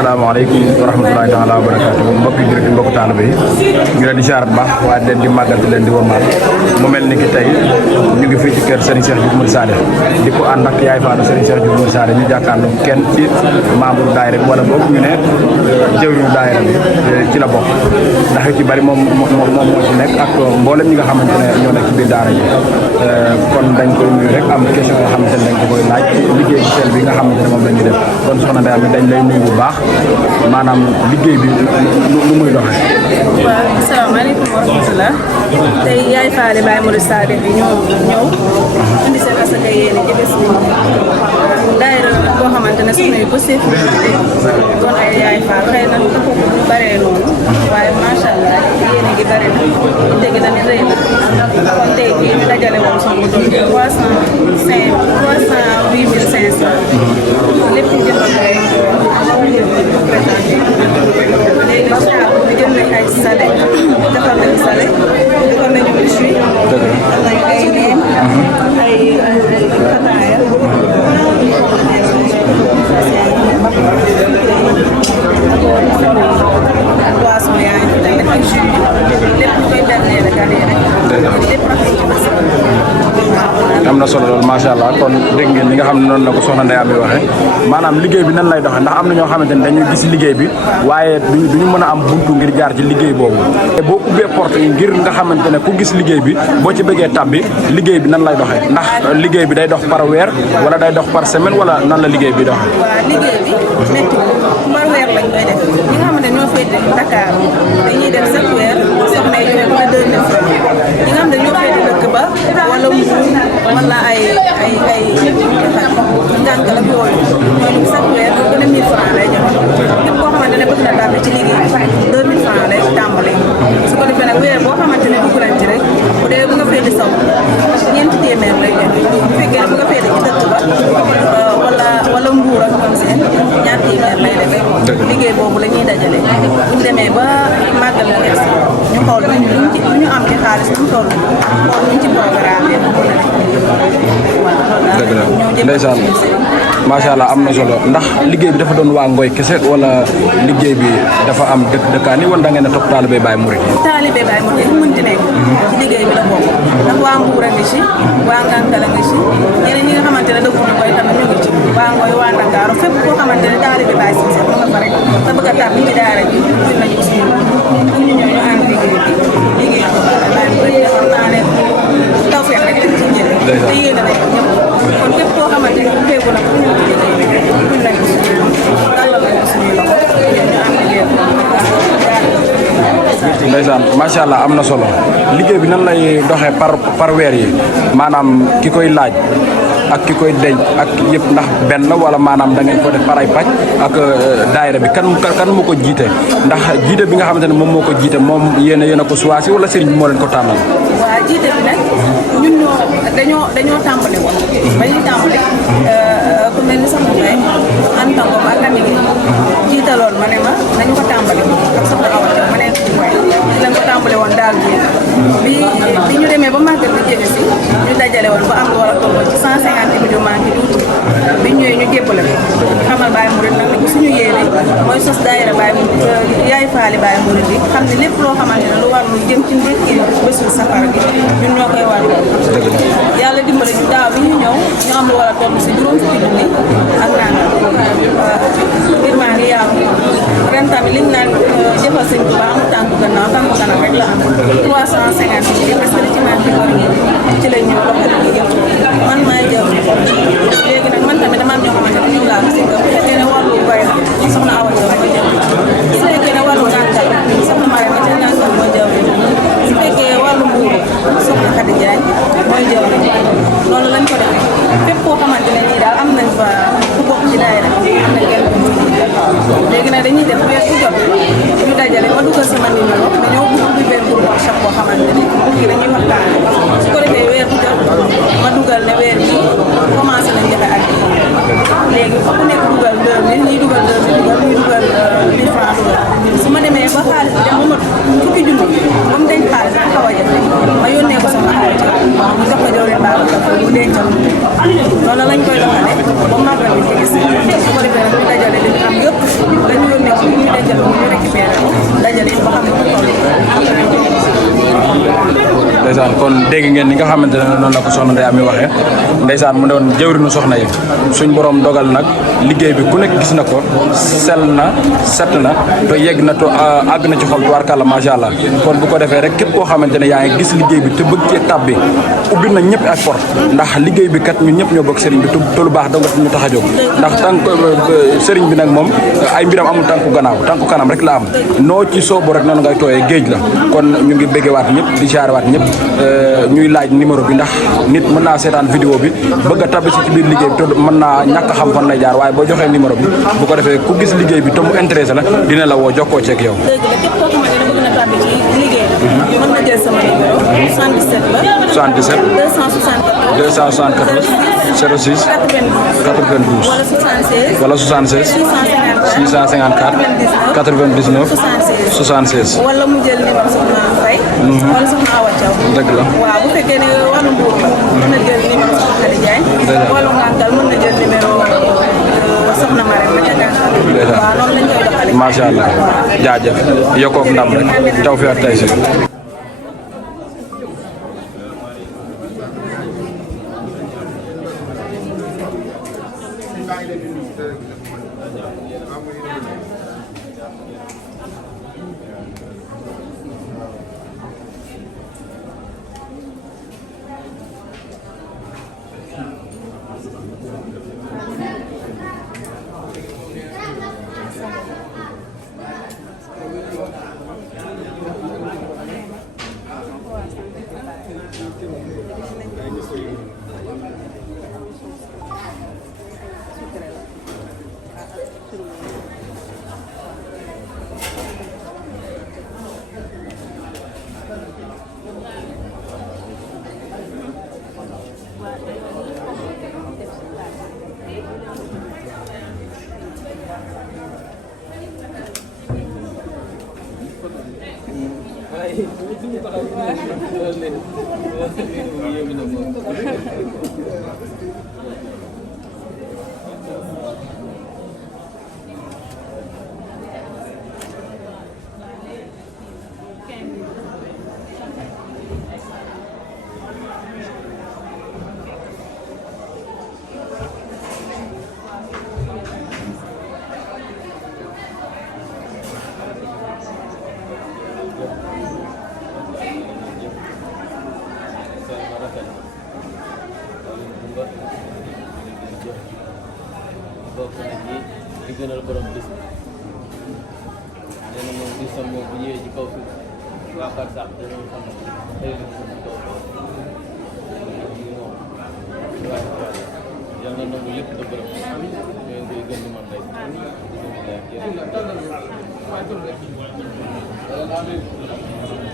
asalaamaaleykum wa rahmatulahi taala wa barakaatu mbokki jullit yi mbokki taalibe yi ñu leen di ziar bu baax waaye leen di màggal di leen di wamaal mu mel ni ki tey ñu ngi fii ci kër Serigne Cheikh Diouf Mouride Sadikh di ko ànd ak yaay Fatou Serigne Cheikh Diouf Mouride Sadikh ñu jàkkaarloo kenn ci membre daayira bi wala boog ñu ne jëwriñu daayira bi ci la bokk ndax yu ci bari moom moo ci nekk ak mboolem ñi nga xamante ne ñoo nekk ci biir daara ji kon dañ koy nuyu rek am question yoo xamante ne dañ ko koy laaj liggéey bi sel bi nga xamante ne moom la ñuy def kon soxna Ndeye Amy dañ lay nuyu bu baax maanaam liggéey bi lu muy doxee. waaw asalaamaaleykum wa rahmatulah tey yaay Faale Baye Mouride Sadikh bi ñoo ñëw indi seen asaka yéene ci bés bi daayira boo xamante ne suñu ko séef kon ay yaay Faal xëy na taxu ko ñu baree noonu waaye macha allah yéene gi bare na dégg na ni rëy na kon tey jii ñu dajale woon suñu 308 500 lépp ñu jënd ay léegi nag ñu jël nañ ay sale defar nañu sale defar nañu méchoui nañu ay neen ay fataaya boisson yaa ngi fi tamit ak jus lépp ñu koy bernee rek lépp rafet am na solo loolu macha allah kon dégg ngeen li nga xam ne noonu la ko soxna Ndeye Amy waxee maanaam liggéey bi nan lay doxee ndax am na ñoo xamante ne dañuy gis liggéey bi waaye duñu mën a am buntu ngir jaar ci liggéey boobu boo ubbee porte yi ngir nga xamante ne ku gis liggéey bi boo ci bëggee tàbbi liggéey bi nan lay doxee ndax liggéey bi day dox par weer wala day dox par semaine wala nan la liggéey bi doxee. waaw liggéey bi métti par weer lañ koy def ñi nga xamante ne ñoo féete Dakar dañuy def chaque weer soxna yi ñu ne 2000 francs ñi nga xam ne ñoo féete dëkk ba wala wala ay ngànk la yooyu ñooñu chaque weer bu ne 1000 francs lay jox képp koo xamante ne bëgg na tàbbi ci liggéey 2000 francs lay tàmbali su ko defee nag weer boo xamante ne dugg nañ ci rek bu dee bu nga féete saw ñeenti téeméer lay jox bu fekkee bu nga féete ci dëkk ba wala mbuur ak ñoom seen ñaar téeméer lay def liggéey boobu la ñuy dajale bu ñu demee ba màggal mu egsi ñu xool lu ñu am ci xaalis lu mu toll xool ñu ci programme yi dëgg la ndeysaan macha allah am na solo ndax liggéey bi dafa doon waa Ngoy kese wala liggéey bi dafa am dëkkaan yi wala da ngeen a topp taalibe Baye Mouride yi. taalibe Baye Mouride yi fu mënti nekk ci liggéey bi la bokk ndax waa Mbuur a ngi ci waa Ngànkal a ngi ci ñeneen ñi nga xamante ne dëkkuñu Ngoy tamit ñu ngi ci waa Ngoy waa Ndakaaru fépp koo xamante ne taalibe Baye si mu nga fa rek te bëgg a tàbbi ci daara ji ñun nañu aussi ñu ñëw ñu ànd liggéey ko Baye Mouride xam naa ne tawfeex rek lañ ci jëlee te yéene nañ ko ñëpp kon képp koo xamante ne féegu na ko ñu ci liggéey bi ñun nañu tàllal nañu suñuy loxo ñu ànd liggéey ndeysaan macha allah am na solo liggéey bi nan lay doxee par weer yi maanaam ki koy laaj ak ki koy denc ak yëpp ndax benn wala maanaam da ngeen ko def par ay pàcc ak daayira bi kan moo ko jiite ndax jiite bi nga xamante ne moom moo ko jiite moom yéen a ko choisi wala sëriñ bi moo leen ko tànnal. waaw jiite bi nag ñun dañoo tàmbali woon. ba ñuy tàmbali ku mel ni soxna Mbaye Anta Ngom ak Ami gi jiitaloon ma ne ma nañu ko tàmbali ak soxna Awa Thiaw ma ne lañ ko tàmbali woon daal bi ñu demee ba màggal bi jege si ñu dajale woon ba am lu war a toll ci 150 millions manqué tuuti bi ñëwee ñu jébbale ko xamal Baye Mouride nag ne suñu yéene mooy sos daayira Baye Mouride yaay Faale Baye Mouride yi xam ne lépp loo xamante ne lu war lu jëm ci ndékki bésu safara gi ñun ñoo koy war yàlla dimbale ñu daaw bi ñu ñëw ñu am lu war a toll si juróom fukki junni ak nangam mbir maa ngi yaatu ren tamit liñ naan jëfal sëñ Tuba amul tànku gannaaw tànku kanam rek la am 350 mille parce que li ci manqué war ci lañ ñëw doxal gi yëpp man maay jëw léegi nag man tamit dama am ñoo xamante ne ñoom laa ko si bu fekkee ne wàllu bay soxna Awa Diop mooy jëw su fekkee ne wàllu nànkal soxna Mariama ci nànkal mooy jëw su fekkee wàllu mbuur soxna Khady Diagne mooy jëw loolu lañ ko defee fépp koo xamante ne nii daal am nañ fa ku bokk ci daayira am na kenn léegi nag dañuy def weer ku jot ñu dajale ma dugal sama numéro dañoo ubbi benn groupe WhatsApp boo xamante ne kii dañuy waxtaan su ko defee weer ku jot ma dugal ne weer bi commencé nañ joxe ak léegi fa ku nekk dugal 2000 ñuy dugal 2000 dugal ñuy dugal 1000 francs dugal su ma demee ba xaalis bi dem ba mat fukki junni ba mu denc xaalis bu xaw a jafe ma yónnee ko sama xaalis mu jox ko jawleen baax mu dencal loolu lañ koy doxale ba màggal bi ci gis su ko defee nag ñu dajale li ñu am yëpp nga xamante ne noonu la ko soxna Ndeye Amy waxee ndeysaan mu ne woon jëwrinu soxna yi suñ borom dogal nag liggéey bi ku nekk gis na ko sell na set na te yegg na to àgg na ci xol tubaarkàlla macha allah kon bu ko defee rek képp koo xamante ne yaa ngi gis liggéey bi te bëgg cee tab bi ubbi na ñëpp ak port ndax liggéey bi kat ñun ñëpp ñoo bokk sëriñ bi te lu baax dong ñu tax a jóg ndax tànk sëriñ bi nag moom ay mbiram amul tànku gannaaw tànku kanam rek la am noo ci soobu rek noonu ngay tooyee géej la kon ñu ngi béggewaat ñëpp di jaarewaat ñëpp ñuy laaj numéro bi ndax nit mën naa seetaan vidéo bi bëgg a tabbi ci biir liggéey bi te mën naa ñàkk xam fan lay jaar waaye boo joxee numéro bi bu ko defee ku gis liggéey bi te mu intéressé la dina la woo jokkoo ceeg yow. dëgg la képp koo xamante ne bëgg na tàbbi ci liggéey bi mën na jël sama numéro 77 la 77 274 06 92 wala 76 654 99 76 wala mu jël numéro soxna Faye wala soxna Awa Thiaw dëgg la waaw bu fekkee ne wàllu mbuur mën na jël numéro soxna Khady Diagne wala Ngantal mën na jël numéro soxna Marème la ca Ngantal waaw noonu lañ koy doxalee macha allah jaajëf yokkoog ndam rek taw fi ak tay si bokk na ci li gënal borom bis nee na moom bisam moom bu ñëwee ci kaw suuf waa Kër Sax dañoo xam ne tey la bisam ci kaw suuf lii moom yal na nangu lépp da borom ñoo ngi koy gën di mën rek bisimilah